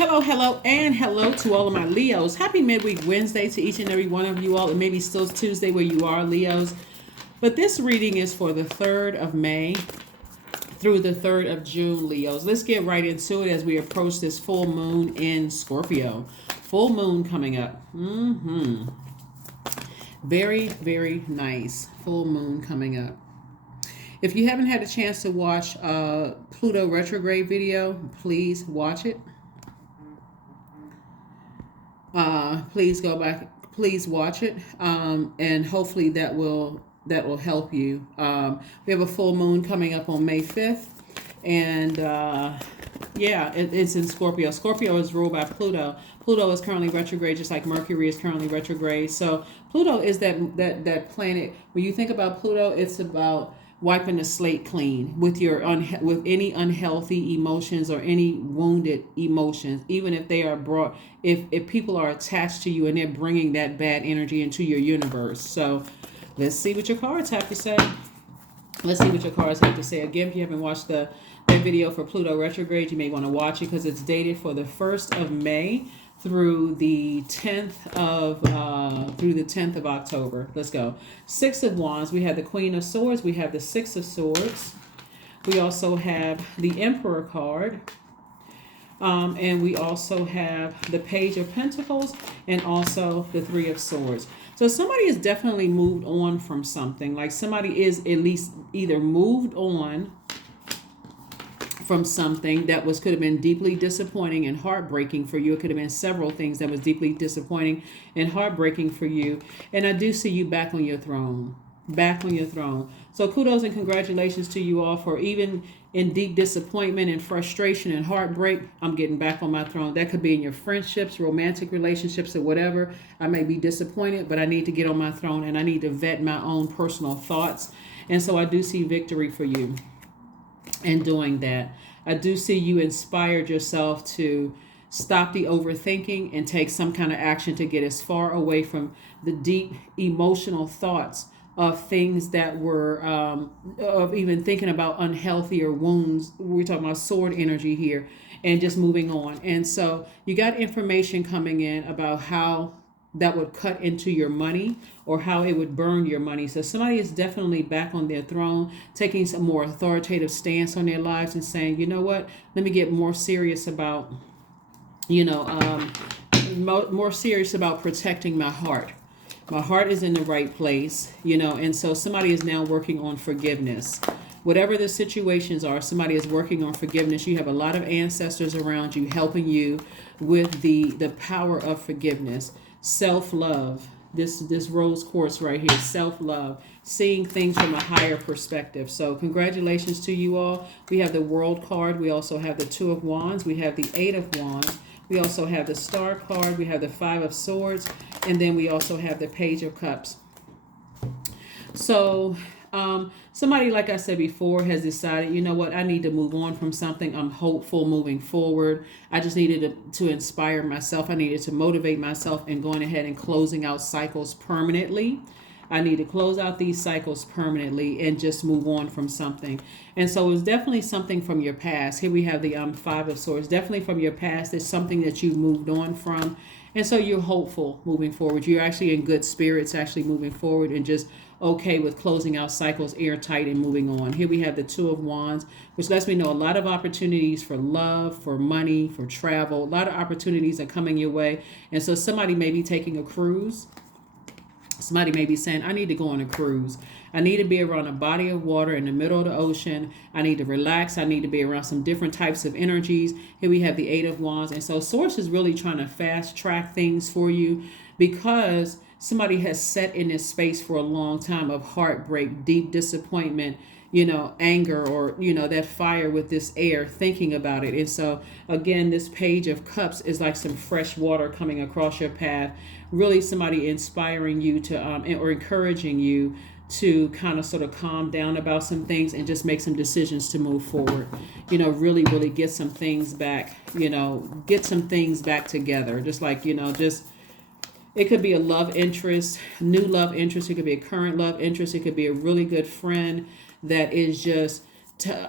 Hello, and hello to all of my Leos. Happy midweek Wednesday to each and every one of you all. It may be still Tuesday where you are, Leos. But this reading is for the 3rd of May through the 3rd of June, Leos. Let's get right into it as we approach this full moon in Scorpio. Full moon coming up. Very, very nice. Full moon coming up. If you haven't had a chance to watch Pluto retrograde video, please watch it. Please go back. Please watch it, and hopefully that will help you. We have a full moon coming up on May 5th, and it's in Scorpio. Scorpio is ruled by Pluto. Pluto is currently retrograde, just like Mercury is currently retrograde. So Pluto is that planet. When you think about Pluto, it's about wiping the slate clean with your with any unhealthy emotions or any wounded emotions, even if they are brought, if people are attached to you and they're bringing that bad energy into your universe. So let's see what your cards have to say. Again, if you haven't watched that video for Pluto retrograde, you may want to watch it because it's dated for the 1st of May through the 10th of October. Let's go. 6 of Wands. We have the Queen of Swords. We have the 6 of Swords. We also have the Emperor card. And we also have the Page of Pentacles and also the 3 of Swords. So somebody has definitely moved on from something. Like somebody is at least either moved on from something that could have been deeply disappointing and heartbreaking for you. It could have been several things that was deeply disappointing and heartbreaking for you. And I do see you back on your throne. So kudos and congratulations to you all for, even in deep disappointment and frustration and heartbreak, I'm getting back on my throne. That could be in your friendships, romantic relationships, or whatever. I may be disappointed, but I need to get on my throne and I need to vet my own personal thoughts. And so I do see victory for you in doing that. I do see you inspired yourself to stop the overthinking and take some kind of action to get as far away from the deep emotional thoughts of things that were, of even thinking about unhealthy or wounds. We're talking about sword energy here, and just moving on. And so you got information coming in about how that would cut into your money or how it would burn your money. So somebody is definitely back on their throne, taking some more authoritative stance on their lives and saying, you know what, let me get more serious about, more serious about protecting my heart. My heart is in the right place, and so somebody is now working on forgiveness. Whatever the situations are, somebody is working on forgiveness. You have a lot of ancestors around you helping you with the power of forgiveness. Self-love, this rose quartz right here, self-love, seeing things from a higher perspective. So congratulations to you all. We have the World card. We also have the 2 of Wands. We have the 8 of Wands. We also have the Star card. We have the 5 of Swords. And then we also have the Page of Cups. So somebody, like I said before, has decided, you know what, I need to move on from something. I'm hopeful moving forward. I just needed to inspire myself. I needed to motivate myself and going ahead and closing out cycles permanently. I need to close out these cycles permanently and just move on from something. And so it's definitely something from your past. Here we have the 5 of Swords. Definitely from your past. It's something that you've moved on from. And so you're hopeful moving forward. You're actually in good spirits, actually moving forward and just okay with closing out cycles airtight and moving on. Here we have the 2 of Wands, which lets me know a lot of opportunities for love, for money, for travel. A lot of opportunities are coming your way. And so somebody may be taking a cruise. Somebody may be saying, I need to go on a cruise. I need to be around a body of water in the middle of the ocean. I need to relax. I need to be around some different types of energies. Here we have the 8 of Wands. And so Source is really trying to fast track things for you because somebody has sat in this space for a long time of heartbreak, deep disappointment, anger, or, that fire with this air, thinking about it. And so, again, this Page of Cups is like some fresh water coming across your path. Really somebody inspiring you to, or encouraging you to kind of sort of calm down about some things and just make some decisions to move forward. Really, really get some things back, get some things back together. Just like, it could be a love interest, new love interest. It could be a current love interest. It could be a really good friend that is just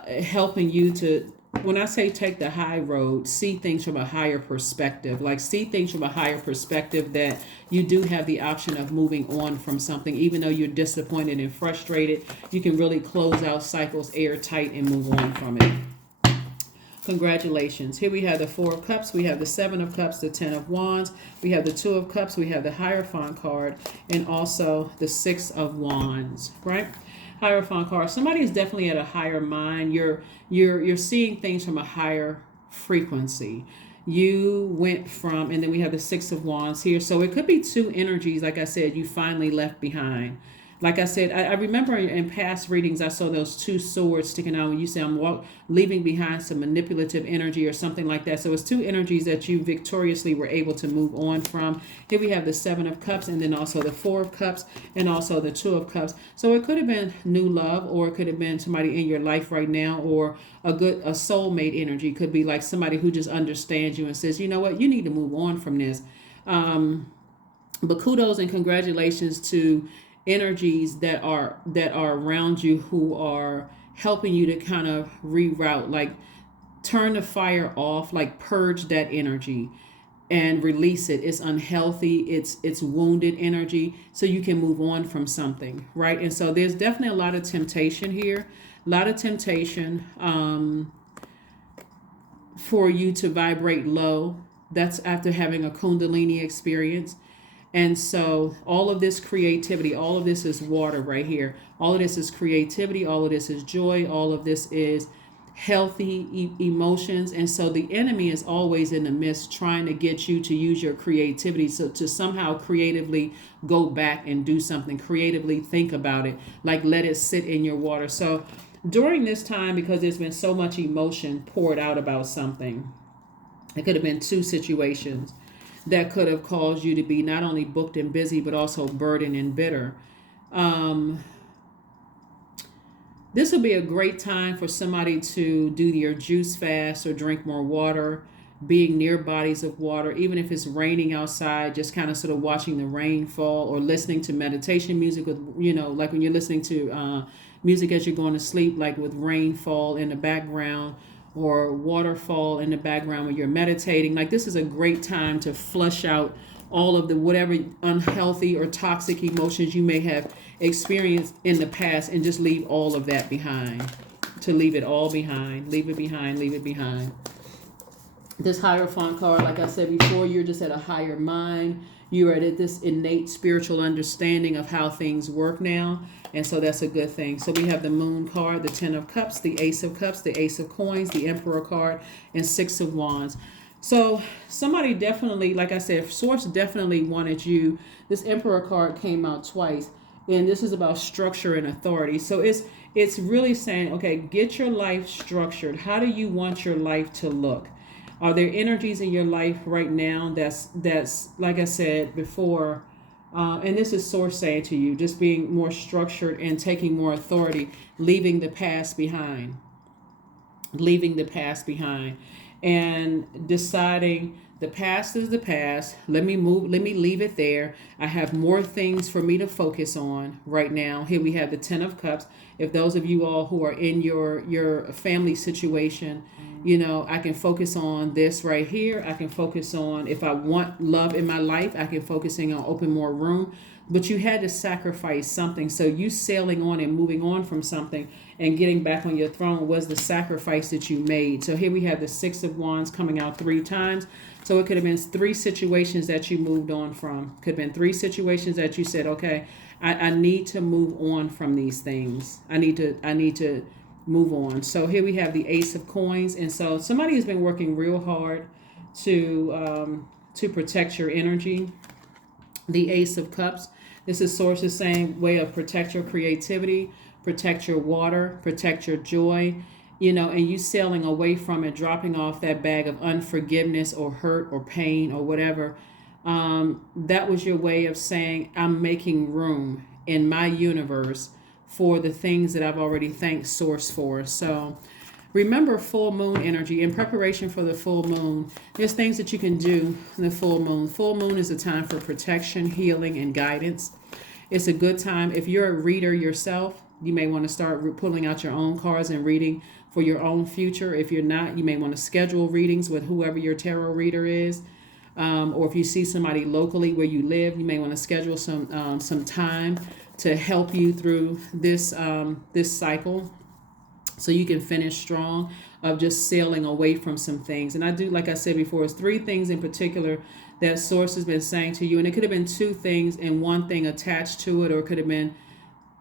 helping you to when I say take the high road, see things from a higher perspective. Like, see things from a higher perspective, that you do have the option of moving on from something. Even though you're disappointed and frustrated, you can really close out cycles airtight and move on from it. Congratulations. Here we have the Four of Cups, we have the Seven of Cups, the Ten of Wands, we have the Two of Cups, we have the Hierophant card, and also the Six of Wands, right? Hierophant card. Somebody is definitely at a higher mind. You're seeing things from a higher frequency. You went from, and then we have the Six of Wands here. So it could be two energies, like I said, you finally left behind. Like I said, I remember in past readings, I saw those two swords sticking out when you say I'm leaving behind some manipulative energy or something like that. So it's two energies that you victoriously were able to move on from. Here we have the Seven of Cups, and then also the Four of Cups, and also the Two of Cups. So it could have been new love, or it could have been somebody in your life right now, or a soulmate energy. Could be like somebody who just understands you and says, you know what, you need to move on from this. But kudos and congratulations to energies that are around you, who are helping you to kind of reroute, like turn the fire off, like purge that energy and release it. It's unhealthy, it's wounded energy, so you can move on from something, right? And so there's definitely a lot of temptation here, a lot of temptation for you to vibrate low. That's after having a Kundalini experience. And so all of this creativity, all of this is water right here. All of this is creativity. All of this is joy. All of this is healthy emotions. And so the enemy is always in the midst, trying to get you to use your creativity. So to somehow creatively go back and do something, creatively think about it, like let it sit in your water. So during this time, because there's been so much emotion poured out about something, it could have been two situations that could have caused you to be not only booked and busy, but also burdened and bitter. This would be a great time for somebody to do your juice fast or drink more water, being near bodies of water, even if it's raining outside, just kind of sort of watching the rain fall, or listening to meditation music with, like when you're listening to music as you're going to sleep, like with rainfall in the background, or waterfall in the background when you're meditating. Like, this is a great time to flush out all of the whatever unhealthy or toxic emotions you may have experienced in the past, and just leave all of that behind. To leave it all behind. Leave it behind. Leave it behind. This Hierophant card, like I said before, you're just at a higher mind. You're at this innate spiritual understanding of how things work now. And so that's a good thing. So we have the Moon card, the Ten of Cups, the Ace of Cups, the Ace of Coins, the Emperor card, and Six of Wands. So somebody definitely, like I said, Source definitely wanted you. This Emperor card came out twice, and this is about structure and authority. So it's really saying, okay, get your life structured. How do you want your life to look? Are there energies in your life right now that's like I said before, and this is Source saying to you, just being more structured and taking more authority, leaving the past behind. Leaving the past behind. And deciding the past is the past. Let me leave it there. I have more things for me to focus on right now. Here we have the Ten of Cups. If those of you all who are in your family situation, I can focus on this right here. I can focus on, if I want love in my life, I can focusing on open more room. But you had to sacrifice something. So you sailing on and moving on from something and getting back on your throne was the sacrifice that you made. So here we have the Six of Wands coming out 3 times. So it could have been 3 situations that you moved on from. Could have been 3 situations that you said, okay, I need to move on from these things. I need to move on. So here we have the Ace of Coins. And so somebody has been working real hard to protect your energy. The Ace of Cups. This is Source's saying way of protect your creativity, protect your water, protect your joy, and you sailing away from it, dropping off that bag of unforgiveness or hurt or pain or whatever. That was your way of saying, I'm making room in my universe for the things that I've already thanked Source for. So remember full moon energy. In preparation for the full moon, there's things that you can do in the full moon. Full moon is a time for protection, healing, and guidance. It's a good time. If you're a reader yourself, you may want to start pulling out your own cards and reading for your own future. If you're not, you may want to schedule readings with whoever your tarot reader is. Or if you see somebody locally where you live, you may want to schedule some time to help you through this cycle, so you can finish strong of just sailing away from some things. And I do, like I said before, it's 3 things in particular that Source has been saying to you. And it could have been 2 things and 1 thing attached to it, or it could have been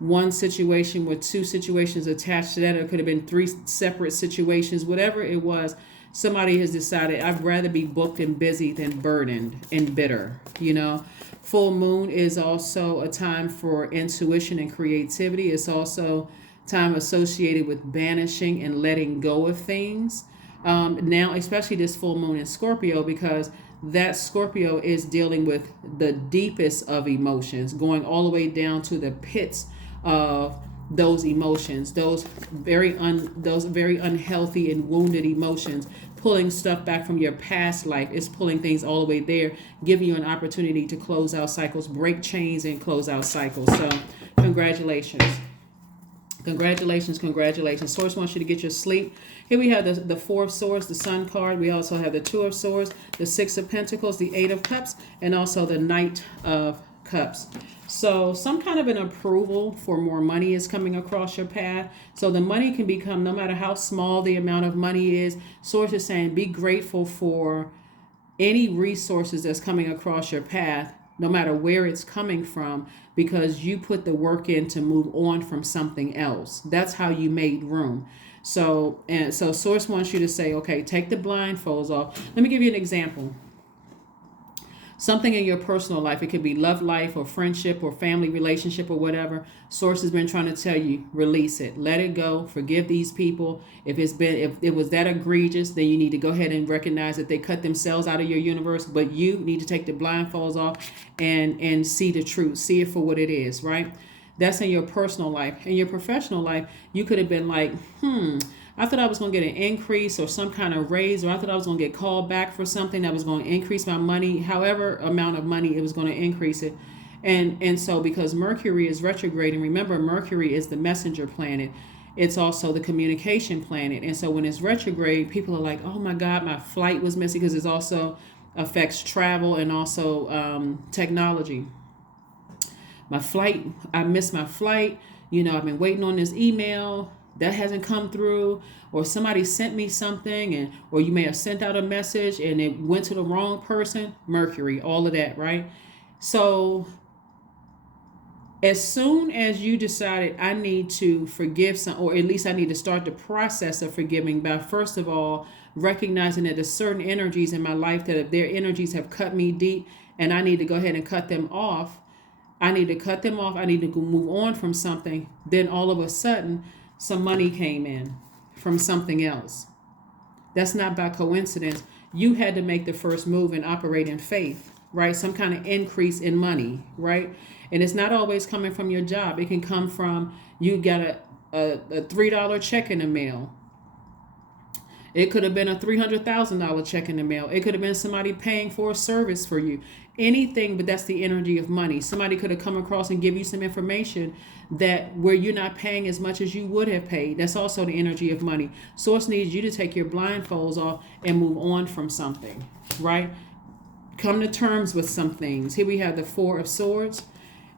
1 situation with 2 situations attached to that, or it could have been 3 separate situations. Whatever it was, somebody has decided, I'd rather be booked and busy than burdened and bitter. Full moon is also a time for intuition and creativity. It's also time associated with banishing and letting go of things. Now, especially this full moon in Scorpio, because that Scorpio is dealing with the deepest of emotions, going all the way down to the pits of those emotions, those very unhealthy and wounded emotions, pulling stuff back from your past life. It's pulling things all the way there, giving you an opportunity to close out cycles, break chains, and close out cycles. So congratulations. Congratulations. Source wants you to get your sleep. Here we have the 4 of Swords, the Sun card. We also have the 2 of Swords, the 6 of Pentacles, the 8 of Cups, and also the Knight of Cups. So some kind of an approval for more money is coming across your path. So the money can become, no matter how small the amount of money is, Source is saying be grateful for any resources that's coming across your path, no matter where it's coming from, because you put the work in to move on from something else. That's how you made room. So Source wants you to say, okay, take the blindfolds off. Let me give you an example. Something in your personal life, it could be love life or friendship or family relationship or whatever. Source has been trying to tell you, release it, let it go, forgive these people. If it was that egregious, then you need to go ahead and recognize that they cut themselves out of your universe, but you need to take the blindfolds off and see the truth, see it for what it is, right? That's in your personal life. In your professional life, you could have been like, I thought I was going to get an increase or some kind of raise, or I thought I was going to get called back for something that was going to increase my money, however amount of money it was going to increase it. And so because Mercury is retrograding, remember Mercury is the messenger planet. It's also the communication planet. And so when it's retrograde, people are like, oh my God, my flight was missing, because it also affects travel and also technology. I missed my flight. I've been waiting on this email that hasn't come through, or somebody sent me something, or you may have sent out a message and it went to the wrong person. Mercury, all of that, right? So as soon as you decided I need to forgive or at least I need to start the process of forgiving by, first of all, recognizing that there's certain energies in my life that if their energies have cut me deep and I need to go ahead and cut them off, I need to move on from something. Then all of a sudden, some money came in from something else. That's not by coincidence. You had to make the first move and operate in faith, right? Some kind of increase in money, right? And it's not always coming from your job. It can come from, you got a $3 check in the mail. It could have been a $300,000 check in the mail. It could have been somebody paying for a service for you. Anything, but that's the energy of money. Somebody could have come across and give you some information that where you're not paying as much as you would have paid. That's also the energy of money. Source needs you to take your blindfolds off and move on from something, right? Come to terms with some things. Here we have the 4 of Swords,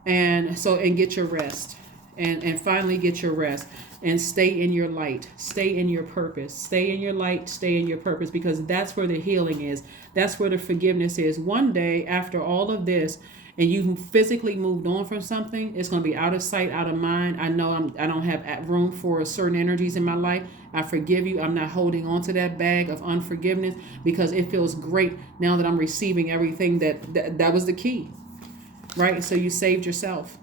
and get your rest. And finally get your rest and stay in your light, stay in your purpose, stay in your light, stay in your purpose, because that's where the healing is. That's where the forgiveness is. One day after all of this, and you physically moved on from something, it's going to be out of sight, out of mind. I know I don't have room for certain energies in my life. I forgive you. I'm not holding on to that bag of unforgiveness, because it feels great now that I'm receiving everything that was the key, right? So you saved yourself.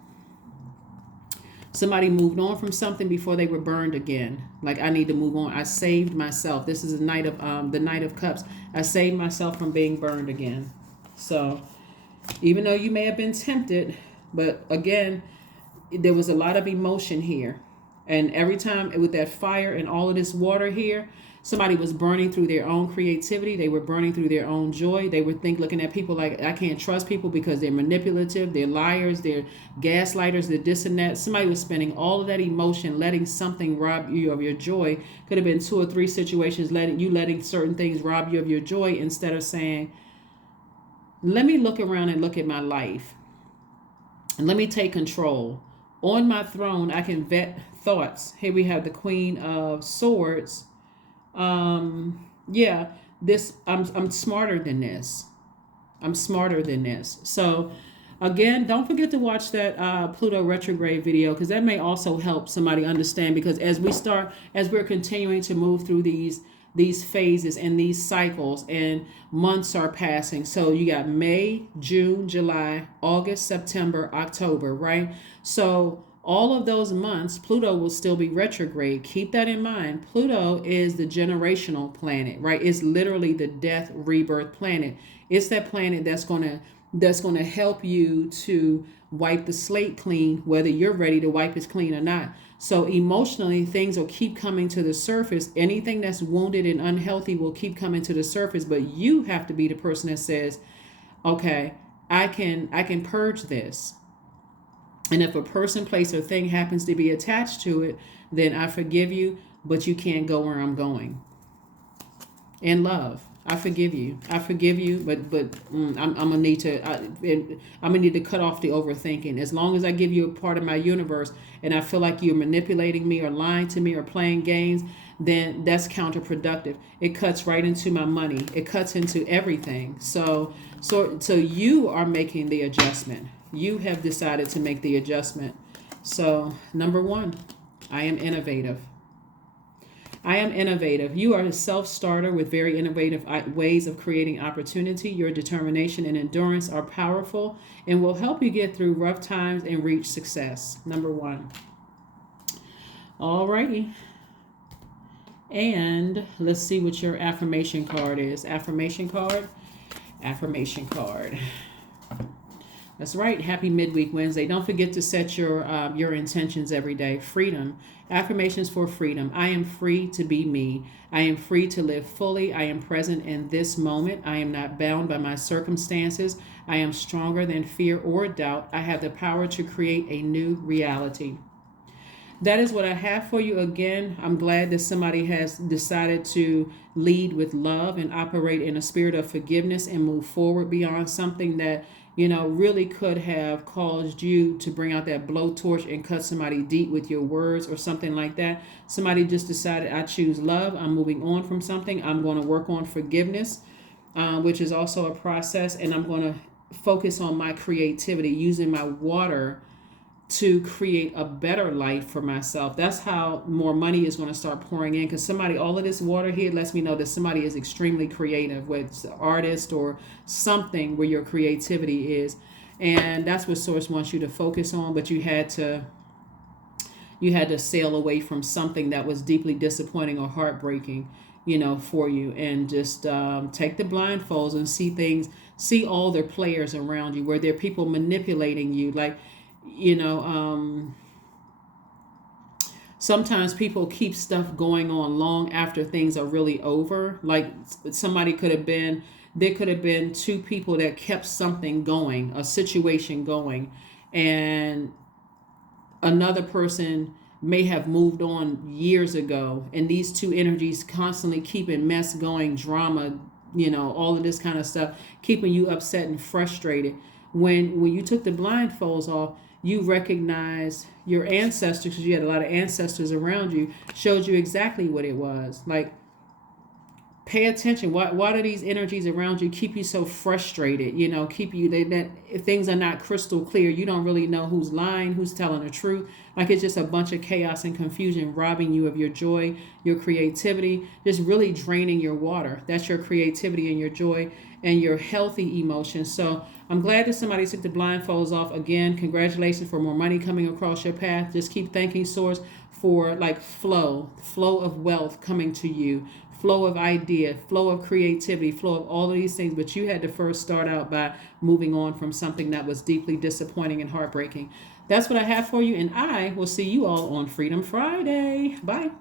Somebody moved on from something before they were burned again. Like, I need to move on. I saved myself. This is the Knight of Cups. I saved myself from being burned again. So even though you may have been tempted, but again, there was a lot of emotion here. And every time with that fire and all of this water here, Somebody was burning through their own creativity. They were burning through their own joy. They were looking at people like, I can't trust people because they're manipulative, they're liars, they're gaslighters, they're this and that. Somebody was spending all of that emotion, letting something rob you of your joy. Could have been 2 or 3 situations letting certain things rob you of your joy, instead of saying, let me look around and look at my life and let me take control. On my throne, I can vet thoughts. Here we have the Queen of Swords. Yeah, this I'm smarter than this. I'm smarter than this. So again, don't forget to watch that Pluto retrograde video, because that may also help somebody understand, because as we're continuing to move through these phases and these cycles, and months are passing. So you got May, June, July, August, September, October, right? So all of those months, Pluto will still be retrograde. Keep that in mind. Pluto is the generational planet, right? It's literally the death rebirth planet. It's that planet that's going to help you to wipe the slate clean, whether you're ready to wipe it clean or not. So emotionally, things will keep coming to the surface. Anything that's wounded and unhealthy will keep coming to the surface, but you have to be the person that says, okay, I can purge this. And if a person, place, or thing happens to be attached to it, then I forgive you, but you can't go where I'm going. In love, I forgive you. I forgive you, but I'm gonna need to cut off the overthinking. As long as I give you a part of my universe, and I feel like you're manipulating me or lying to me or playing games, then that's counterproductive. It cuts right into my money. It cuts into everything. So you are making the adjustment. You have decided to make the adjustment. So number 1, I am innovative. I am innovative. You are a self-starter with very innovative ways of creating opportunity. Your determination and endurance are powerful and will help you get through rough times and reach success. Number 1. Alrighty. And let's see what your affirmation card is. Affirmation card. Affirmation card. That's right. Happy Midweek Wednesday. Don't forget to set your intentions every day. Freedom. Affirmations for freedom. I am free to be me. I am free to live fully. I am present in this moment. I am not bound by my circumstances. I am stronger than fear or doubt. I have the power to create a new reality. That is what I have for you. Again, I'm glad that somebody has decided to lead with love and operate in a spirit of forgiveness and move forward beyond something that, really could have caused you to bring out that blowtorch and cut somebody deep with your words or something like that. Somebody just decided, I choose love. I'm moving on from something. I'm going to work on forgiveness, which is also a process. And I'm going to focus on my creativity, using my water to create a better life for myself. That's how more money is going to start pouring in, because all of this water here lets me know that somebody is extremely creative, whether it's an artist or something where your creativity is. And that's what Source wants you to focus on, but you had to sail away from something that was deeply disappointing or heartbreaking, for you, and just take the blindfolds and see all the players around you, where there are people manipulating you, like, sometimes people keep stuff going on long after things are really over. Like there could have been 2 people that kept something going, a situation going, and another person may have moved on years ago, and these 2 energies constantly keeping mess going, drama, all of this kind of stuff, keeping you upset and frustrated. When you took the blindfolds off, you recognized your ancestors, because you had a lot of ancestors around you, showed you exactly what it was. Like, pay attention. Why do these energies around you keep you so frustrated? If things are not crystal clear, you don't really know who's lying, who's telling the truth. Like, it's just a bunch of chaos and confusion, robbing you of your joy, your creativity, just really draining your water. That's your creativity and your joy and your healthy emotions. So I'm glad that somebody took the blindfolds off. Again, congratulations for more money coming across your path. Just keep thanking Source for flow of wealth coming to you, flow of idea, flow of creativity, flow of all of these things. But you had to first start out by moving on from something that was deeply disappointing and heartbreaking. That's what I have for you, and I will see you all on Freedom Friday. Bye.